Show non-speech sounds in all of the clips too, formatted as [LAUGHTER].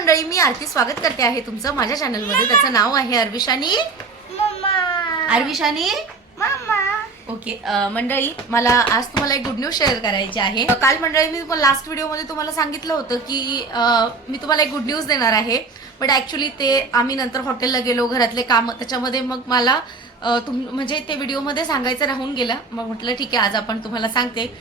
मंडळी मी आरती स्वागत करते आहे तुमचं माझ्या चॅनलमध्ये त्याचं नाव आहे अरविशानी अरविशानी ओके मंडळी मला आज तुम्हाला एक गुड न्यूज शेअर करायची आहे. काल मंडळी मी तुम्हाला लास्ट व्हिडिओमध्ये तुम्हाला सांगितलं होतं की मी तुम्हाला एक गुड न्यूज देणार आहे. बट ऍक्च्युली ते आम्ही नंतर हॉटेलला गेलो घरातले काम त्याच्यामध्ये मग मला तुम म्हणजे ते व्हिडिओमध्ये सांगायचं राहून गेलं. मग म्हटलं ठीक आहे आज आपण तुम्हाला सांगते.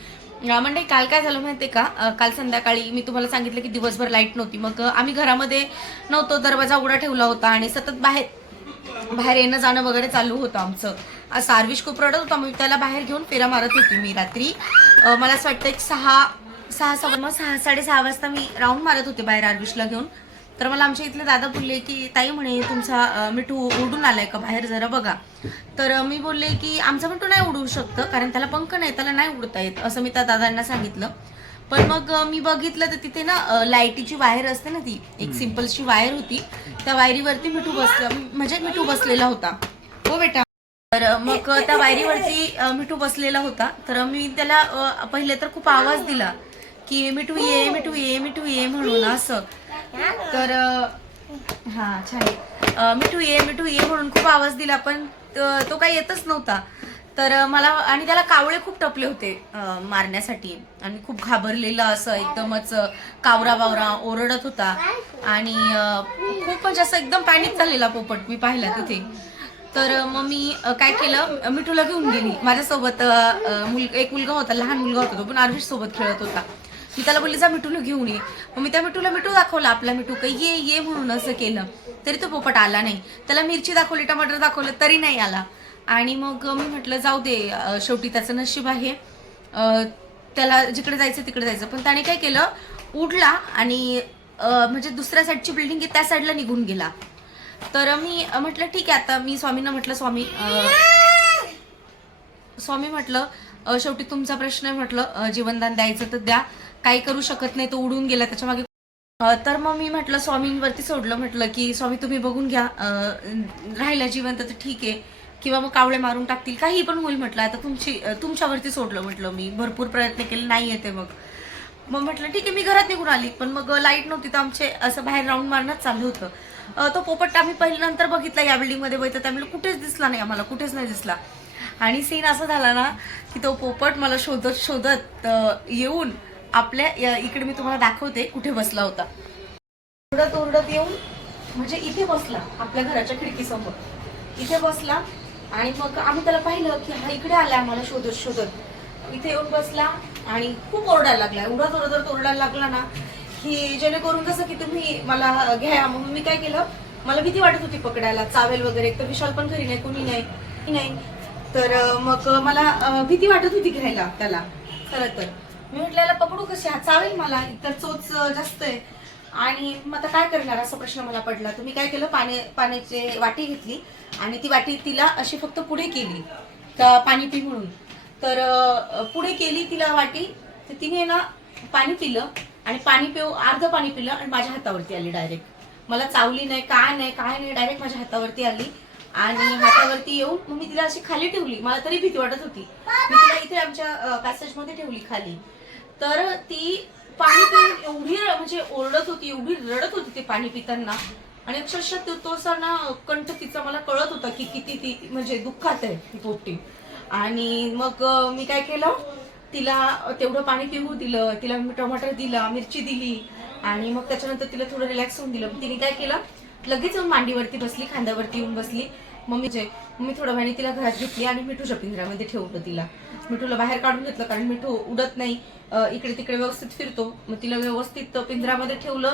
म्हणजे काल काय झालं माहितीये का? काल संध्याकाळी मी तुम्हाला सांगितलं की दिवसभर लाइट नव्हती. मग आम्ही घरामध्ये नव्हतो दरवाजा उघडा ठेवला होता आणि सतत बाहेर बाहेर येणं जाणं वगैरे चालू होतं आमचं. असा सारविश खूप रडत होता मग त्याला बाहेर घेऊन फेरा मारत होती मी रात्री. मला असं वाटतं एक सहा सहा सहा मग सहा साडेसहा वाजता मी राऊंड मारत होते बाहेर आरविशला घेऊन. तर मला आमच्या इथले दादा बोलले की ताई म्हणे तुमचा मिठू उडून आलाय का बाहेर? जरा बघा. तर मी बोलले की आमचा मिठू नाही उडू शकतं कारण त्याला पंख नाही त्याला नाही उडता येत असं मी त्या दादांना सांगितलं. पण मग मी बघितलं तर तिथे ना लाईटीची वायर असते ना ती एक सिम्पलची वायर होती. त्या वायरीवरती मिठू बस म्हणजे मिठू बसलेला होता. हो बेटा. तर मग त्या वायरीवरती मिठू बसलेला होता. तर मी त्याला पहिले तर खूप आवाज दिला की मिठू ये मिठू ये मिठू ये म्हणून असं. तर हा छान. आहे. मिठू ये मिठू ये म्हणून खूप आवाज दिला पण तो काही येतच नव्हता. तर मला आणि त्याला कावळे खूप टपले होते मारण्यासाठी. आणि खूप घाबरलेलं असं एकदमच कावरा बावरा ओरडत होता. आणि खूप म्हणजे असं एकदम पॅनिक झालेला पोपट मी पाहिला तिथे. तर मग मी काय केलं मिठूला घेऊन गेली. माझ्यासोबत मुल एक मुलगा होता लहान मुलगा होता तो पण आरविश सोबत खेळत होता. मी त्याला बोलली जा मिठूला घेऊन ये. मग मी त्या मिठूला मिठू दाखवला आपला मिठू काही ये ये म्हणून असं केलं. तरी तो पोपट आला नाही. त्याला मिरची दाखवली टमाटर दाखवलं तरी नाही आला. आणि मग मी म्हटलं जाऊ दे शेवटी त्याचं नशीब आहे. त्याला जिकडे जायचं तिकडे जायचं. पण त्याने काय केलं उडला आणि म्हणजे दुसऱ्या साईडची बिल्डिंग आहे त्या साईडला निघून गेला. तर मी म्हटलं ठीक आहे आता मी स्वामींना म्हटलं स्वामी स्वामी म्हटलं शेवटी तुमचा प्रश्न म्हटलं जीवनदान द्यायचं तर द्या. काही करू शकत नाही तो उडून गेला त्याच्यामागे तर मग मी म्हटलं स्वामींवरती सोडलं म्हटलं की स्वामी तुम्ही बघून घ्या राहिला जिवंत तर ठीक आहे. किंवा मग कावळे मारून टाकतील काही पण होईल म्हटलं. आता तुमची तुमच्यावरती सोडलं म्हटलं मी. भरपूर प्रयत्न केले नाही येते मग. मग म्हटलं ठीक आहे मी घरात निघून आली. पण मग लाइट नव्हती तर आमचे असं बाहेर राऊंड मारणंच चालू होतं. तो पोपट आम्ही पहिल्यानंतर बघितला या बिल्डिंगमध्ये बघितलं त्यामुळे कुठेच दिसला नाही आम्हाला कुठेच नाही दिसला. आणि सीन असं झाला ना की तो पोपट मला शोधत शोधत येऊन आपल्या इकडे मी तुम्हाला दाखवते कुठे बसला होता. ओरडत ओरडत येऊन म्हणजे इथे बसला आपल्या घराच्या खिडकीसमोर. इथे बसला आणि मग आम्ही त्याला पाहिलं की हा इकडे आला आम्हाला शोधत शोधत. इथे येऊन बसला आणि खूप ओरडायला लागला. एवढा ओरडत ओरडायला लागला ना की जेणेकरून कसं की तुम्ही मला घ्या. मग मी काय केलं मला भीती वाटत होती पकडायला. चावेल वगैरे एक तर विशाल पण घरी नाही कोणी नाही नाही. तर मग मला भीती वाटत होती घ्यायला त्याला. खरं तर. मी म्हटल्याला पकडू कशी? हा चावेल मला. इतर चोच जास्त आहे. आणि मग आता काय करणार? असा प्रश्न मला पडला. तुम्ही काय केलं? पाणी पाण्याची वाटी घेतली आणि ती वाटी तिला अशी फक्त पुढे केली. तर पाणी पी म्हणून. तर पुढे केली तिला वाटी. तर तिने ना पाणी पिलं आणि पाणी पिऊ अर्ध पाणी पिलं आणि माझ्या हातावरती आली डायरेक्ट मला चावली नाही काय नाही काय नाही डायरेक्ट माझ्या हातावरती आली. आणि हातावरती येऊन मग मी तिला अशी खाली ठेवली. मला तरी भीती वाटत होती. मी तिला इथे आमच्या पॅसेजमध्ये ठेवली खाली. तर ती पाणी पिऊन एवढी म्हणजे ओरडत होती एवढी रडत होती ते पाणी पिताना. आणि अक्षरशः तो तो ना कंठ तिचा मला कळत होता की किती ती म्हणजे दुःखात आहे ती आणि मग मी काय केलं? तिला तेवढं पाणी पिऊ दिलं तिला टमाटर दिला मिरची दिली. आणि मग त्याच्यानंतर तिला थोडं रिलॅक्स होऊन दिलं. तिने काय केलं? लगेच येऊन मांडीवरती बसली खांद्यावरती येऊन बसली. मम्मी जे मी थोड्या वेळाने तिला घरात घेतली आणि मिठूच्या पिंजऱ्यामध्ये ठेवलं तिला. मिठूला बाहेर काढून घेतलं कारण मिठू उडत नाही. इकडे तिकडे व्यवस्थित फिरतो. मग तिला व्यवस्थित पिंजऱ्यामध्ये ठेवलं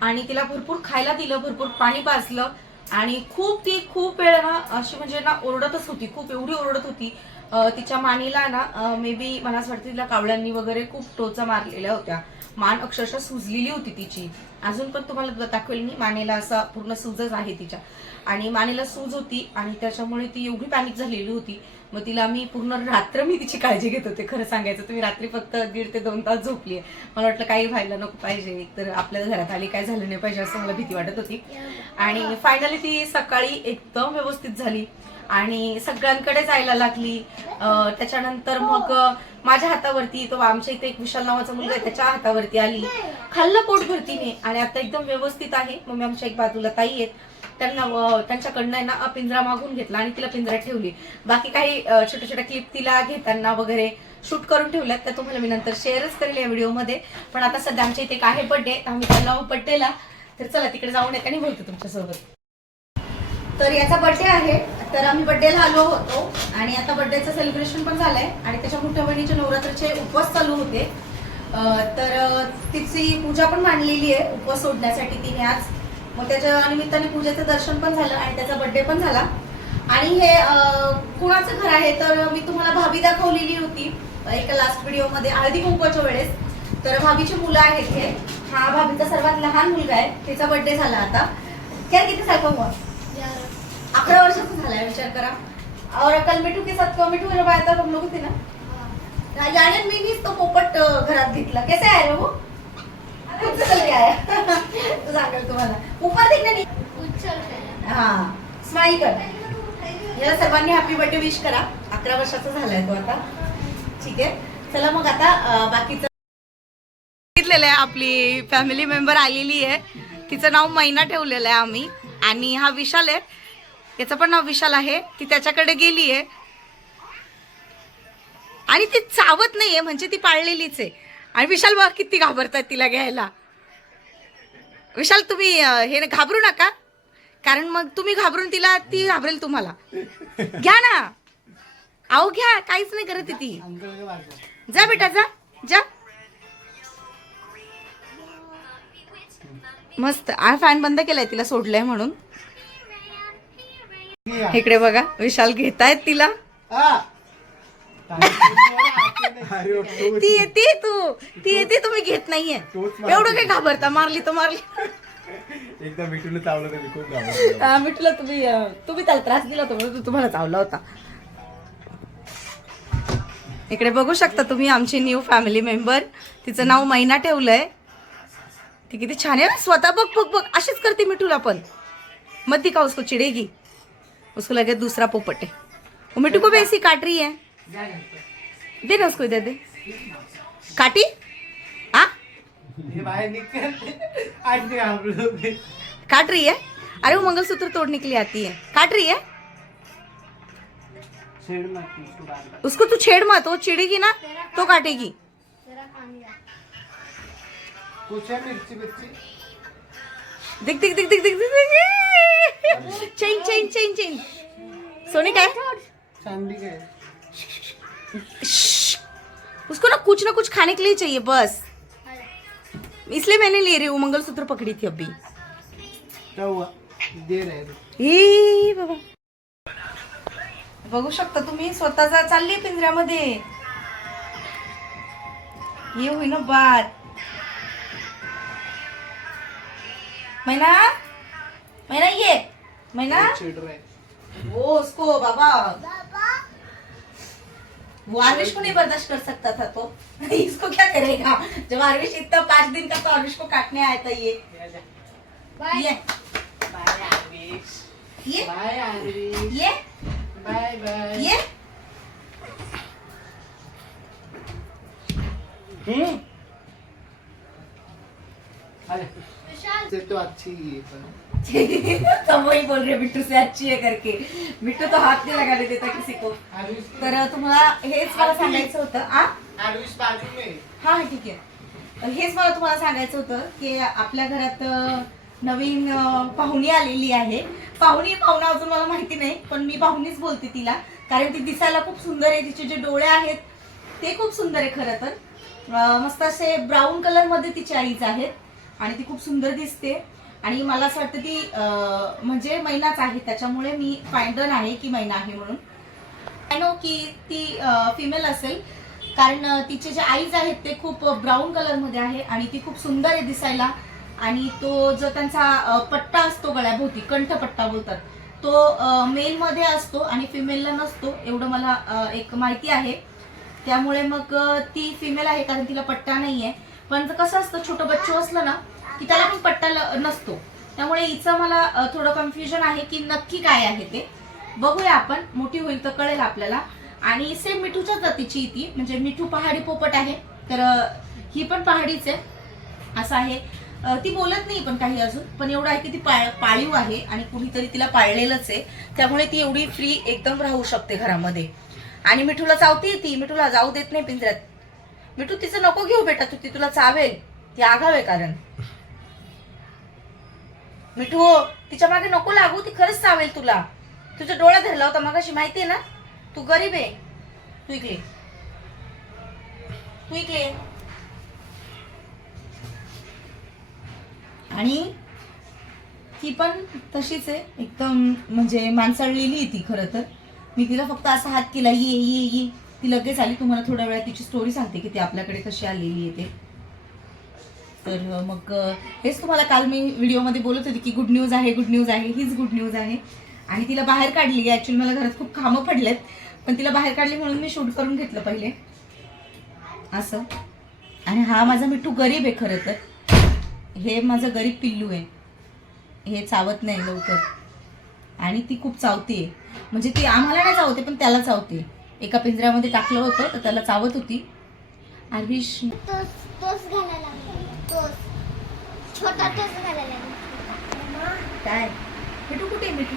आणि तिला भरपूर खायला दिलं भरपूर पाणी पाजलं. आणि खूप ती खूप वेळ ना अशी म्हणजे ना ओरडतच होती. खूप एवढी ओरडत होती. तिच्या मानीला ना मे बी मला असं वाटतं तिला कावळ्यांनी वगैरे खूप टोचा मारलेल्या होत्या. मान अक्षरशः सुजलेली होती तिची. अजून पण तुम्हाला दाखवेल मी मानेला असा पूर्ण सूजच आहे तिच्या. आणि मानेला सूज होती आणि त्याच्यामुळे ती एवढी पॅनिक झालेली होती. मग तिला मी पूर्ण रात्र मी तिची काळजी घेत होते खरं सांगायचं तुम्ही रात्री फक्त दीड ते दोन तास झोपली मला वाटलं काही व्हायला नको पाहिजे तर आपल्या घरात आली काय झालं नाही पाहिजे असं मला भीती वाटत होती. आणि फायनली ती सकाळी एकदम व्यवस्थित झाली आणि सगळ्यांकडे जायला लागली. त्याच्यानंतर मग माझ्या हातावरती तो आमच्या इथे एक विशाल नावाचा मुलगा आहे त्याच्या हातावरती आली. खाल्लं पोट भरतीने आणि आणि आता एकदम व्यवस्थित आहे. मम्मी आमच्या एक बाजूला ताई आहेत. त्यांना त्यांच्याकडनं आहे ना पिंजरा मागून घेतला आणि तिला पिंजरा ठेवली. बाकी काही छोट्या छोट्या क्लिप तिला घेताना वगैरे शूट करून ठेवल्यात त्या तुम्हाला मी नंतर शेअरच करेल या व्हिडिओमध्ये पण आता सध्या आमच्या इथे काय आहे बड्डे आम्ही चाललो बड्डेला तर चला तिकडे जाऊन येत आणि बोलतो तुमच्यासोबत. तर याचा बर्थडे आहे. तर आम्ही बर्थडेला आलो होतो आणि आता बर्थडेचं सेलिब्रेशन पण झालंय. आणि त्याच्या मोठ्या बहिणीचे नवरात्राचे उपवास चालू होते. तर तिची पूजा पण मांडलेली आहे उपवास सोडण्यासाठी तिने आज. मग त्याच्या निमित्ताने पूजेचं दर्शन पण झालं आणि त्याचा बर्थडे पण झाला. आणि हे कुणाचं घर आहे तर मी तुम्हाला भाभी दाखवलेली होती एका लास्ट व्हिडिओमध्ये हळदी कुंकवाच्या वेळेस. तर भाभीची मुलं आहेत हे. हा भाभीचा सर्वात लहान मुलगा आहे. तिचा बर्थडे झाला आता. क्या किती साल का हुआ अकरा वर्षाचा झालाय विचार करा. और कल मिठू के साथ मिठू? मेरा भाई था हम लोग थे ना याने मी मीच तो पोपट घरात घेतला. कैसे आहे रे वो खूप चल सांगेल तुम्हाला ऊपर नाही हा स्माईल कर याला सर्वांनी हॅपी बर्थडे विश करा अकरा वर्षाचा झालाय तो आता ठीक आहे चला मग आता बाकीचं सांगितलेलं आहे आपली फॅमिली मेंबर आलेली आहे. तिचं नाव मैना ठेवलेलं आहे आम्ही. आणि हा विशाल आहे. याचं पण नाव विशाल आहे. ती त्याच्याकडे गेली आहे. आणि ती चावत नाहीये म्हणजे ती पाळलेलीच आहे. आणि विशाल बघा किती घाबरतात तिला घ्यायला. विशाल तुम्ही हे घाबरू नका. कारण मग तुम्ही घाबरून तिला ती घाबरेल तुम्हाला. घ्या ना. अहो घ्या. काहीच नाही करत ती. जा बेटा जा. जा. मस्त. आ फॅन बंद केलाय तिला सोडलंय म्हणून. इकडे बघा विशाल घेतायत तिला. ती येते तू. ती येते तुम्ही घेत नाहीये. तोच. एवढं काय घाबरता? मारली तर मारली. एकदा मिठून चावलं तर मी खूप घाबरलो. तुम्ही अं, तुम्ही त्याला त्रास दिला होता म्हणून तो तुम्हाला चावला होता. इकडे बघू शकता तुम्ही आमची न्यू फॅमिली मेंबर तिचं नाव मैना ठेवलंय. ती किती छान आहे. स्वतः बघ बघ बघ. अशीच करते मिठूला पण. मत दिखा उसको चिड़ेगी? उसको लगे दूसरा पोपट है वो मिठू को भी ऐसी काट रही है दे ना उसको इधर दे। काटी? हाँ हे. काट रही है? अरे वो मंगलसूत्र तोड़ने के लिए आती है। काट रही है? उसको तू छेड़ मत वो चिड़ेगी ना तो काटेगी। है दिख दिख दिख दिख दिख दिख दिख चेन चेन चेन चेन। सोने का है? चांदी काय श्श्श। उसको ना कुछ ना कुछ खाने के लिए चाहिए बस। इसलिए मैंने ले रही हूँ मंगलसूत्र पकड़ी थी अभी। क्या हुआ? दे रहे ए बाबा। बघू शकता तुम्ही स्वतःचा चालली पिंजऱ्यामध्ये। ये होई ना बात मैना? मैना ये। मैना? वो उसको बाबा। वो आरुष को नहीं बर्दाश्त कर सकता था तो। [LAUGHS] इसको क्या करेगा? जब आरुष इतना पाँच दिन का तो आरुष को काटने आया था ये। ये बाय आरविश ये। बाय आरविश ये। बाय बाय ये। हम्म। अरे। से तो अच्छी है [LAUGHS] तो वही बोल रहे बिट्टू से अच्छी है करके। बिट्टू तो हाथ नहीं लगाने देता किसी को। तर तुम्हाला हेच मला सांगायचं होतं आ? आरविश बाजू में। हा ठीक आहे. हेच मला तुम्हाला सांगायचं होतं की आपल्या घरात नवीन पाहुणी आलेली आहे. पाहुणी पाहुणा अजून मला माहिती नाही पण मी पाहुणीच बोलते तिला. कारण ती दिसायला खूप सुंदर आहे तिचे जे डोळे आहेत ते खूप सुंदर आहे खरं तर. मस्त असे ब्राऊन कलरमध्ये तिचे आईच आहेत. आणि ती खूप सुंदर दिसते. आणि मला असं वाटतं ती म्हणजे महिनाच आहे. त्याच्यामुळे मी फायडन आहे की महिना आहे म्हणून. आय नो की ती फिमेल असेल. कारण तिचे जे आईज आहेत ते खूप ब्राऊन कलरमध्ये आहे आणि ती खूप सुंदर आहे दिसायला. आणि तो जो त्यांचा पट्टा असतो गळ्याभोवती कंठपट्टा बोलतात तो मेलमध्ये असतो आणि फिमेलला नसतो एवढं मला एक माहिती आहे. त्यामुळे मग ती फिमेल आहे कारण तिला पट्टा नाहीये. पण कसं असतं छोटं बच्चू असलं ना की त्याला पण पट्टा ल- नसतो. त्यामुळे हिचं मला थोडं कन्फ्युजन आहे की नक्की काय आहे ते. बघूया आपण मोठी होईल तर कळेल आपल्याला. आणि सेम मिठूच्या जातीची ती म्हणजे मिठू पहाडी पोपट आहे. तर ही पण पहाडीच आहे. असं आहे. ती बोलत नाही पण काही अजून पण एवढं आहे की ती पाळ पाळीव आहे आणि कुणीतरी तिला पाळलेलंच आहे. त्यामुळे ती एवढी फ्री एकदम राहू शकते घरामध्ये. आणि मिठूला चावते ती. मिठूला जाऊ देत नाही पिंजऱ्यात. मिठू तिचं नको घेऊ बेटा तू ती तुला चावेल. ती आगाव आहे कारण. मिठू तिच्यामागे नको लागू ती खरंच चावेल तुला. तुझ्या डोळा धरला होता मगाशी माहिती आहे ना? तू गरीब आहे. तू इकडे तू इकडे आणि ती पण तशीच आहे. एकदम म्हणजे माणसाळलेली आहे ती खरं तर. मी तिला फक्त असा हात केला ये ये ये. ती लगेच आली. तुम्हाला थोड्या वेळा तिची स्टोरी सांगते की ती आपल्याकडे कशी आलेली आहे ते. तर मग हेच तुम्हाला काल मी व्हिडिओमध्ये बोलत होती की गुड न्यूज आहे गुड न्यूज आहे हीच गुड न्यूज आहे. आणि तिला बाहेर काढली. ॲक्च्युली मला घरात खूप कामं पडलेत. पण तिला बाहेर काढली म्हणून मी शूट करून घेतलं पहिले. असं. आणि हा माझा मिठू गरीब आहे खरं तर. हे माझं गरीब पिल्लू आहे. हे चावत नाही लवकर. आणि ती खूप चावते म्हणजे ती आम्हाला नाही चावते पण त्याला चावते एका पिंजऱ्यामध्ये टाकलं होतं तर त्याला चावत होती. आरविश काय? मिठू कुठे मिठू?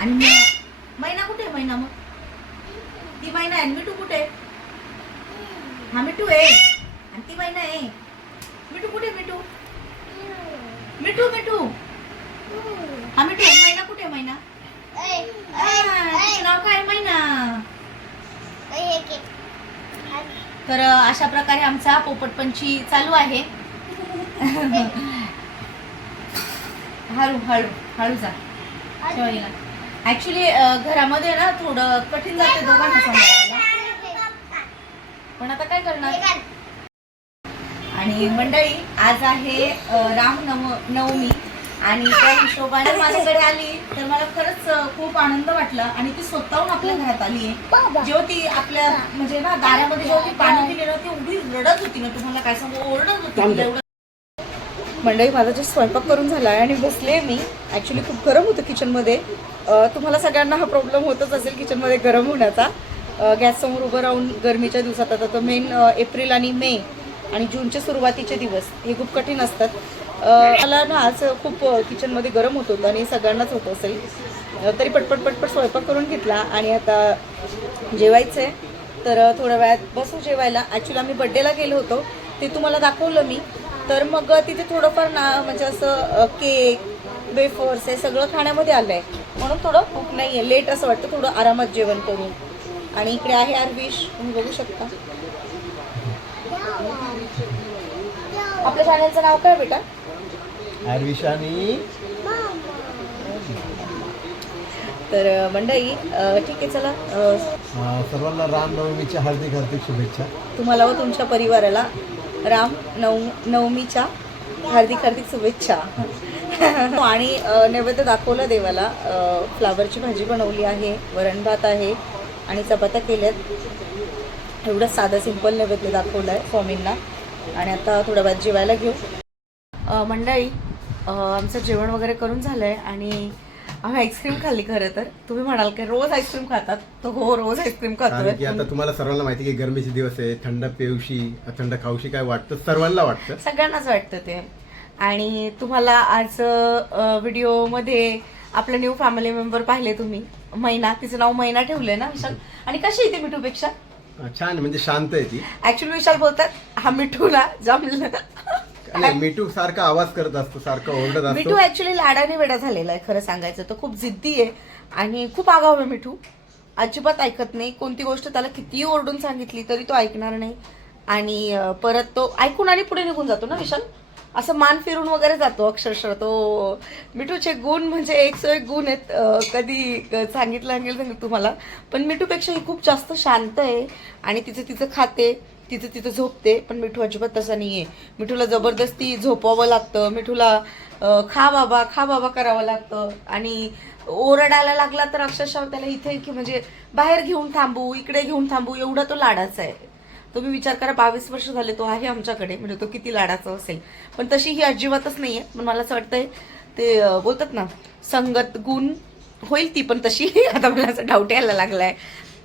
आणि मैना कुठे आहे मैना मग? ती मैना आहे. मिठू कुठे आहे? हा मिठू आहे. आणि ती मैना आहे. मिठू कुठे मिठू? मिठू मिठू हा मिठू आहे मैना कुठे आहे मैना ऐ, आ, ऐ, तिचं ऐ, नाव काय आहे मैना ऐ, हे घे. तर अशा प्रकारे आमचा पोपटपंची चालू आहे. हळू हळू हळू जा. शिवानीला ऍक्च्युली घरामध्ये ना थोडं कठीण जाते दोघांना सांभाळायला. पण आता काय करणार. आणि मंडळी आज आहे राम नव नवमी. आणि त्या हिशोबाने माझ्याकडे आली. तर मला खरंच खूप आनंद वाटला. आणि ती स्वतःहून आपल्या घरात आली. आहे जेव्हा ती आपल्या म्हणजे ना दारामध्ये जेव्हा ती पाणी दिली ना ती एवढी रडत होती ना. तुम्हाला काय सांगू? ओरडत होती. एवढं मंडळी माझा जे स्वयंपाक करून झाला आहे आणि बसले मी ॲक्च्युली खूप गरम होतं किचनमध्ये तुम्हाला सगळ्यांना हा प्रॉब्लेम होतच असेल किचनमध्ये गरम होण्याचा. गॅससमोर उभं राहून गरमीच्या दिवसात आता तर मेन एप्रिल आणि मे आणि जूनचे सुरुवातीचे दिवस हे खूप कठीण असतात. मला ना आज खूप किचनमध्ये गरम होत होतं आणि सगळ्यांनाच होत असेल. तरी पटपट पटपट स्वयंपाक करून घेतला आणि आता जेवायचं आहे तर थोड्या वेळात बसू जेवायला. ॲक्च्युली आम्ही बड्डेला गेलो होतो. ते तुम्हाला दाखवलं मी. तर मग तिथे थोडंफार ना म्हणजे असं केक वेफर्स हे सगळं खाण्यामध्ये आलं आहे म्हणून थोडं भूक नाही आहे लेट असं वाटतं थोडं आरामात जेवण करून. आणि इकडे आहे आरविश तुम्ही बघू शकता. आपल्या चॅनलचं नाव काय बेटा? आरविशानी तर मंडळी ठीक आहे चला सर्वांना रामनवमीच्या हार्दिक हार्दिक शुभेच्छा. तुम्हाला व तुमच्या परिवाराला राम नव नवमीच्या हार्दिक हार्दिक शुभेच्छा. आणि नैवेद्य दाखवलं देवाला. फ्लावरची भाजी बनवली आहे वरण भात आहे आणि चपात्या केल्यात. एवढं साधं सिंपल नैवेद्य दाखवलं आहे स्वामींना. आणि आता थोड्या वेळात जेवायला घेऊ. मंडळी आमचं जेवण वगैरे करून झालं आहे आणि आम्ही आईस्क्रीम खाल्ली खरं तर. तुम्ही म्हणाल की रोज आईस्क्रीम खातात. तर हो रोज आईस्क्रीम कारण की आता तुम्हाला सर्वांना माहिती की गरमीचे दिवस आहे थंड पेवशी थंड खाऊशी काय वाटतं? सर्वांना वाटतं. सगळ्यांनाच वाटतं ते. आणि तुम्हाला आज अ, व्हिडिओमध्ये आपलं न्यू फॅमिली मेंबर पाहिले तुम्ही. मैना तिचं नाव मैना ठेवलंय ना विशाल? आणि कशी येते मिठूपेक्षा? अं, छान म्हणजे शांत आहे ती. ऍक्च्युली विशाल बोलतात हा मिठूला जमलं. नाही मिठू सारखा आवाज करत असतो सारखा ओरडत मिठू असतो. ऍक्च्युली लाडाने वेडा झालेला आहे खरं सांगायचं तर. खूप जिद्दी आहे आणि खूप आगाव आहे मिठू अजिबात ऐकत नाही. कोणती गोष्ट त्याला कितीही ओरडून सांगितली तरी तो ऐकणार नाही. आणि अं, परत तो ऐकून आणि पुढे निघून जातो ना विशाल? असं मान फिरून वगैरे जातो अक्षरशः. तो मिठूचे गुण म्हणजे एक सो एक गुण आहेत. अं, कधी सांगितलं सांगेल सांगेल तुम्हाला. पण मिठूपेक्षा ही खूप जास्त शांत आहे आणि तिचं तिचं खाते. तिथं तिथं झोपते पण मिठू अजिबात तसा नाही आहे मिठूला जबरदस्ती झोपावं लागतं मिठूला खा बाबा खा बाबा करावं लागतं. आणि ओरडायला लागला तर अक्षरशः त्याला इथे की म्हणजे बाहेर घेऊन थांबू इकडे घेऊन थांबू एवढा तो लाडाचा आहे. तुम्ही विचार करा बावीस वर्ष झाले तो आहे आमच्याकडे म्हणजे तो किती लाडाचा असेल. पण तशी ही अजिबातच नाही आहे पण मला असं वाटतंय ते बोलतात ना संगत गुण होईल ती पण तशी. [LAUGHS] आता मला असं डाऊट यायला लागलाय.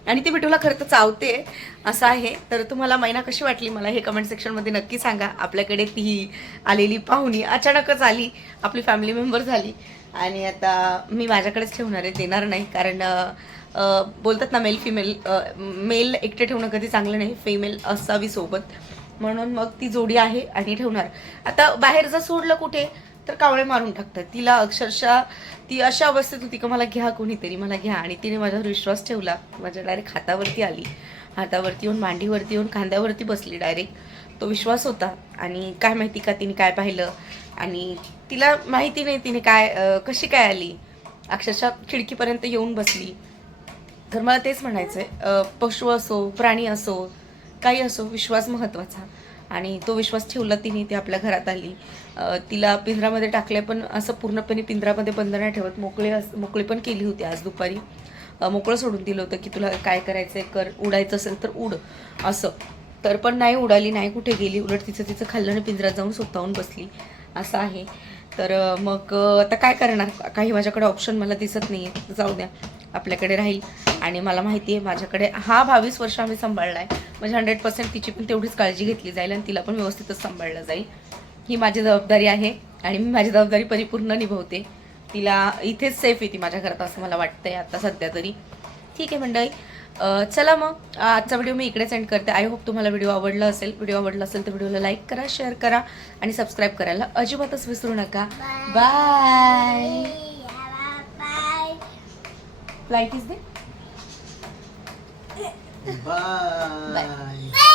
आणि ती विठूला खरं तर चावते असं आहे. तर तुम्हाला मैना कशी वाटली? मला हे कमेंट सेक्शनमध्ये नक्की सांगा. आपल्याकडे ती आलेली पाहुणी अचानकच आली. आपली फॅमिली मेंबर झाली. आणि आता मी माझ्याकडेच ठेवणार आहे देणार नाही. कारण बोलतात ना मेल फिमेल मेल एकटे ठेवणं कधी चांगलं नाही. फिमेल असावी सोबत. म्हणून मग ती जोडी आहे आणि ठेवणार. आता बाहेर जर सोडलं कुठे? तर कावळे मारून टाकतात. तिला अक्षरशः ती अशा अवस्थेत होती की मला घ्या कोणीतरी मला घ्या. आणि तिने माझ्यावर विश्वास ठेवला. माझ्या डायरेक्ट हातावरती आली. हातावरती येऊन मांडीवरती येऊन खांद्यावरती बसली डायरेक्ट तो विश्वास होता. आणि काय माहिती का तिने काय पाहिलं? आणि तिला माहिती नाही तिने काय कशी काय आली. अक्षरशः खिडकीपर्यंत येऊन बसली. तर मला तेच म्हणायचं आहे पशु असो प्राणी असो काही असो विश्वास महत्त्वाचा आणि तो विश्वास ठेवला तिने ती आपल्या घरात आली. तिला पिंजरामध्ये टाकले पण असं पूर्णपणे पिंजरामध्ये बंद नाही ठेवत. मोकळे अस मोकळी पण केली होती आज दुपारी. मोकळं सोडून दिलं होतं की तुला काय करायचं आहे कर. उडायचं असेल तर उड असं. तर पण नाही उडाली नाही कुठे गेली. उलट तिचं तिचं खाल्लं आणि पिंजरात जाऊन स्वतःहून बसली. असं आहे. तर मग आता काय करणार? काही माझ्याकडे ऑप्शन मला दिसत नाही आहे जाऊ द्या. आपल्याकडे राहील. आणि मला माहिती आहे माझ्याकडे हा बावीस वर्ष आम्ही सांभाळला आहे म्हणजे हंड्रेड पर्सेंट तिची पण तेवढीच काळजी घेतली जाईल आणि तिला पण व्यवस्थितच सांभाळलं जाईल. ही माझी जबाबदारी आहे आणि मी माझी जबाबदारी परिपूर्ण निभवते. तिला इथेच सेफ आहे ती माझ्या घरात असं मला वाटतंय आता सध्या तरी. ठीक आहे मंडळी. चला मग आजचा व्हिडिओ मी इकडेच एंड करते. आय होप तुम्हाला व्हिडिओ आवडला असेल. व्हिडिओ आवडला असेल तर व्हिडिओला लाईक करा शेअर करा आणि सबस्क्राईब करायला अजिबातच विसरू नका. Bye light is the bye